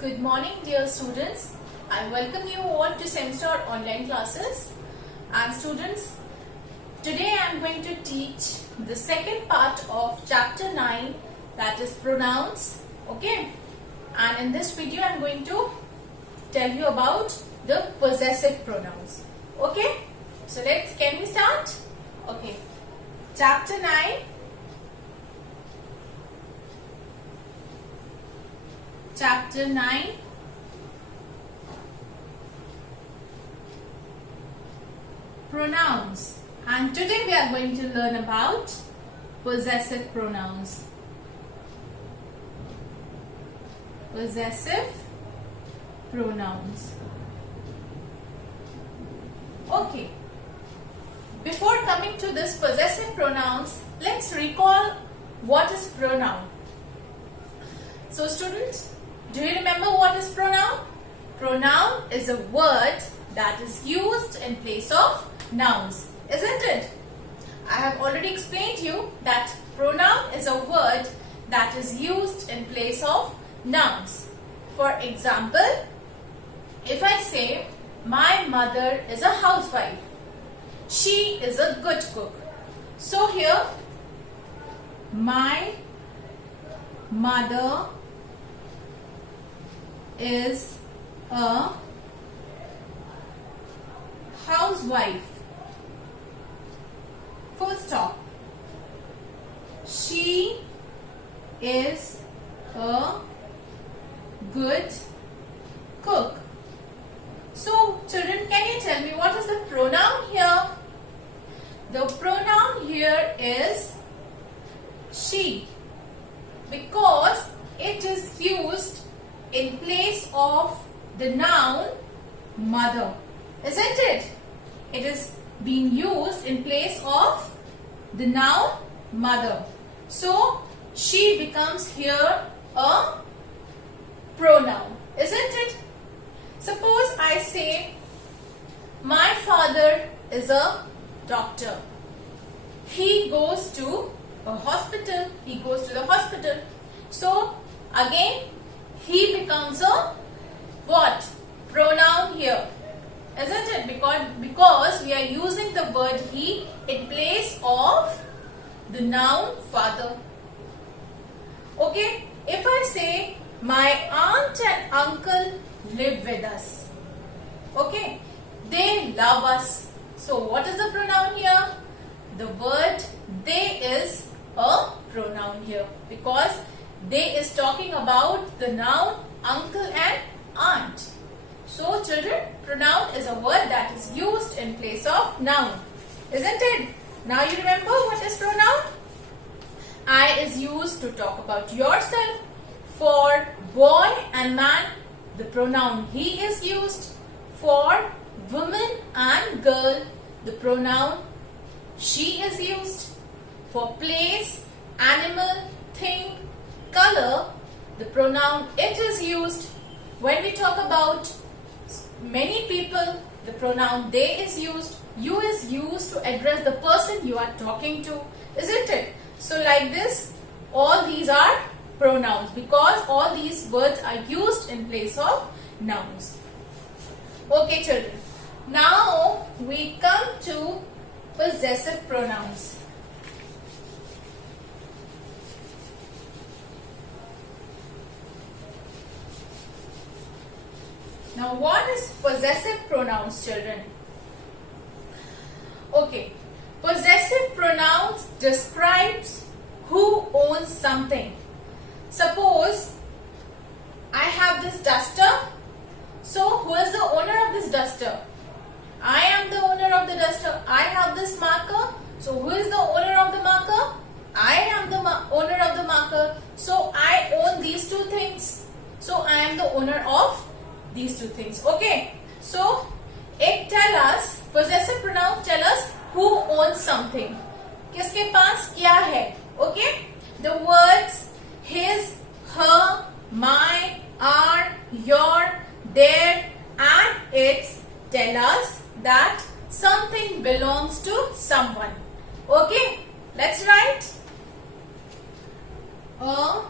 Good morning, dear students. I welcome you all to Semstart online classes. And students, today I am going to teach the second part of chapter 9, that is pronouns. Okay. And in this video I am going to tell you about the possessive pronouns. Okay. So can we start? Okay. Chapter 9. Chapter 9, pronouns, and today we are going to learn about possessive pronouns. Possessive pronouns. Okay, before coming to this possessive pronouns, let's recall what is pronoun. So students, do you remember what is pronoun? Pronoun is a word that is used in place of nouns, isn't it? I have already explained to you that pronoun is a word that is used in place of nouns. For example, if I say, my mother is a housewife, she is a good cook. So here, my mother is a housewife. Full stop. She is a good cook. So children, can you tell me what is the pronoun here? The pronoun here is she, because it is used in place of the noun mother, isn't it? It is being used in place of the noun mother. So she becomes here a pronoun, isn't it? Suppose I say, my father is a doctor. He goes to a hospital. He goes to the hospital. So again, he becomes a what? Pronoun here, isn't it? Because we are using the word he in place of the noun father. Okay, if I say, my aunt and uncle live with us. Okay, they love us. So what is the pronoun here? The word they is a pronoun here, because they is talking about the noun uncle and aunt. So children, pronoun is a word that is used in place of noun, isn't it? Now you remember what is pronoun? I is used to talk about yourself. For boy and man, the pronoun he is used. For woman and girl, the pronoun she is used. For place, animal, thing, color, the pronoun it is used. When we talk about many people, the pronoun they is used. You is used to address the person you are talking to, isn't it? So like this, all these are pronouns, because all these words are used in place of nouns. Okay children, now we come to possessive pronouns. Now what is possessive pronouns, children? Okay, possessive pronouns describes who owns something. Suppose I have this duster. So who is the owner of this duster? I am the owner of the duster. I have this marker. So who is the owner of the marker? I am the owner of the marker. So I own these two things. So I am the owner of these two things. Okay. So it tell us, possessive pronoun tell us who owns something. किसके पास क्या है? Okay. The words his, her, my, our, your, their and its tell us that something belongs to someone. Okay. Let's write. A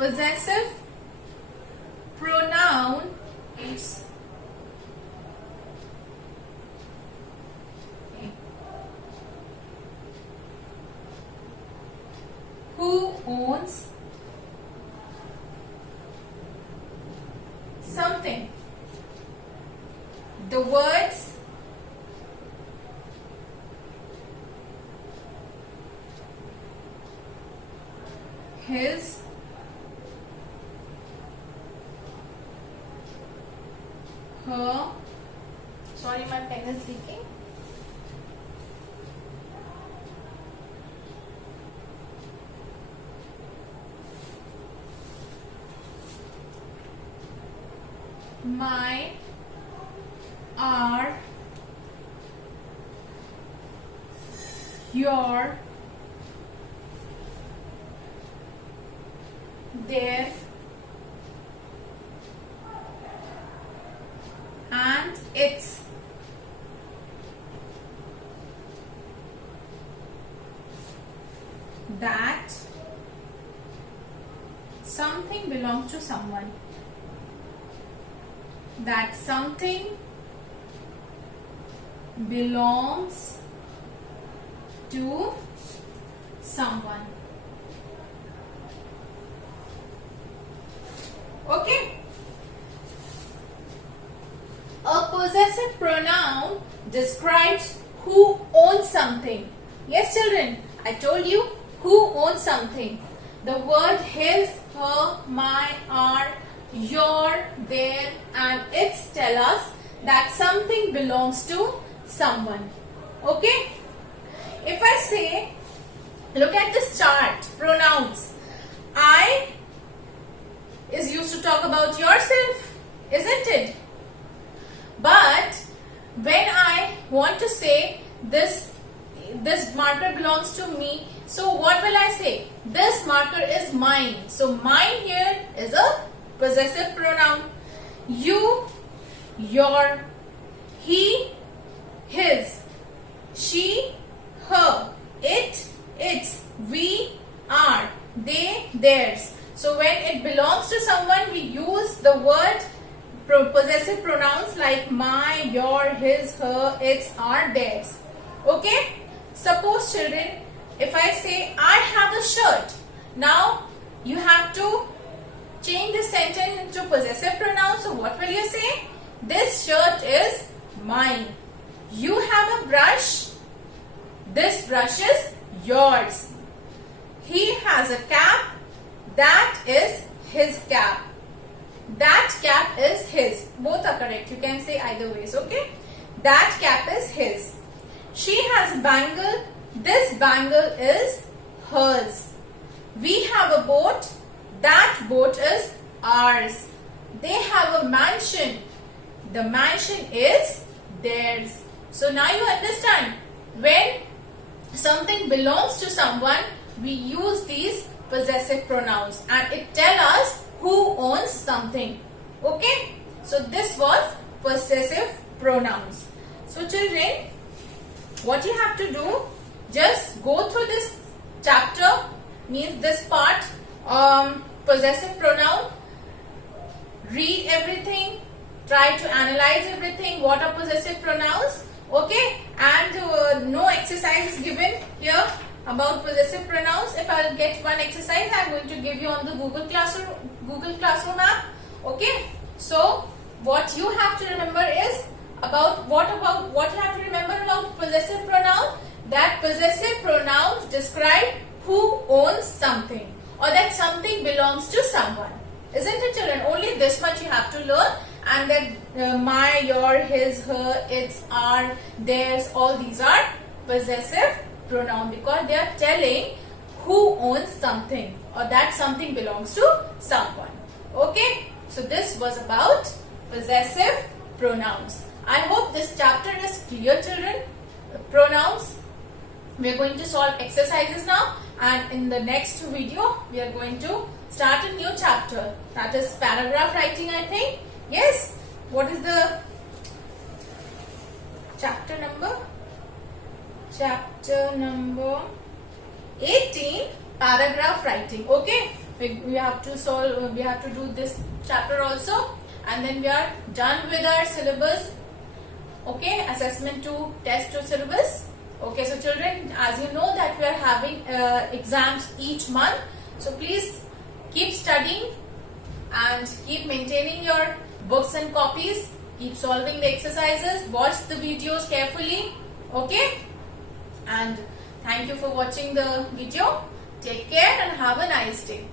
possessive pronoun is who owns something. The words his, her, sorry my pen is leaking. My, our, your, their, and its. That something belongs to someone. That something belongs to someone. Okay. A possessive pronoun describes who owns something. Yes, children, I told you who owns something. The word his, her, my, our, your, their, and its tell us that something belongs to someone. Okay? If I say, look at this chart, pronouns. I is used to talk about yourself, isn't it? But when I want to say this marker belongs to me, so what will I say? This marker is mine. So mine here is a possessive pronoun. You, your, he, his, she, her, it, its, we, our, they, theirs. So when it belongs to someone, we use the word possessive pronouns like my, your, his, her, its, our, theirs. Okay? Suppose, children, if I say I have a shirt, now you have to change the sentence into possessive pronouns. So what will you say? This shirt is mine. You have a brush. This brush is yours. He has a cap. That is his cap. That cap is his. Both are correct. You can say either ways. Okay? That cap is his. She has a bangle. This bangle is hers. We have a boat. That boat is ours. They have a mansion. The mansion is theirs. So now you understand, when something belongs to someone, we use these possessive pronouns and it tells us who owns something. Okay? So this was possessive pronouns. So children, what you have to do, just go through this chapter, means this part, possessive pronoun, read everything, try to analyze everything, what are possessive pronouns, okay, and no exercise is given here about possessive pronouns. If I will get one exercise, I am going to give you on the Google Classroom app, okay. So what you have to remember is what you have to remember about possessive pronoun, that possessive pronouns describe who owns something or that something belongs to someone. Isn't it, children? Only this much you have to learn, and that my, your, his, her, its, our, theirs, all these are possessive pronoun because they are telling who owns something or that something belongs to someone. Okay? So this was about possessive pronouns. I hope this chapter is clear, children. Pronouns. We are going to solve exercises now, and in the next video we are going to start a new chapter, that is paragraph writing, I think. Yes. What is the chapter number? Chapter number 18, paragraph writing. Okay. we have to solve, we have to do this chapter also, and then we are done with our syllabus. Okay, assessment 2, test 2 syllabus. Okay, so children, as you know that we are having exams each month, so please keep studying and keep maintaining your books and copies. Keep solving the exercises, watch the videos carefully. Okay, and thank you for watching the video. Take care and have a nice day.